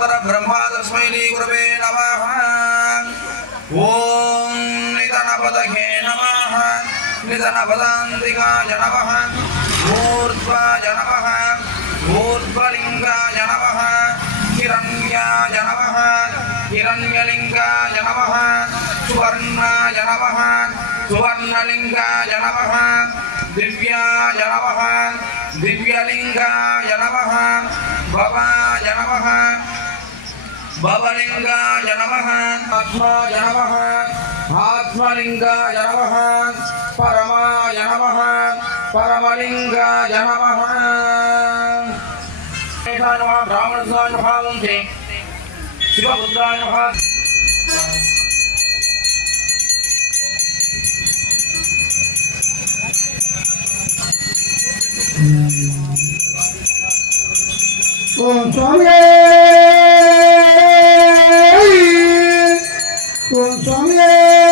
ब्रह्मा तस्मै गुरवे नमः। ओम निधनपदये नमः निधनपदान्तिकाय नमः ऊर्ध्वाय नमः ऊर्ध्वलिङ्गाय नमः हिरण्याय नमः हिरण्यलिङ्गाय नमः सुवर्णाय नमः सुवर्णलिङ्गाय नमः दिव्याय नमः दिव्यलिङ्गाय नमः भवाय नमः भवलिङ्गाय नमः आत्माय नमः आत्मलिङ्गाय नमः परमाय नमः परमलिङ्गाय नमः ब्राह्मणाय नमः शिवपुत्राय नमः ओम स्वामी ओम स्वामी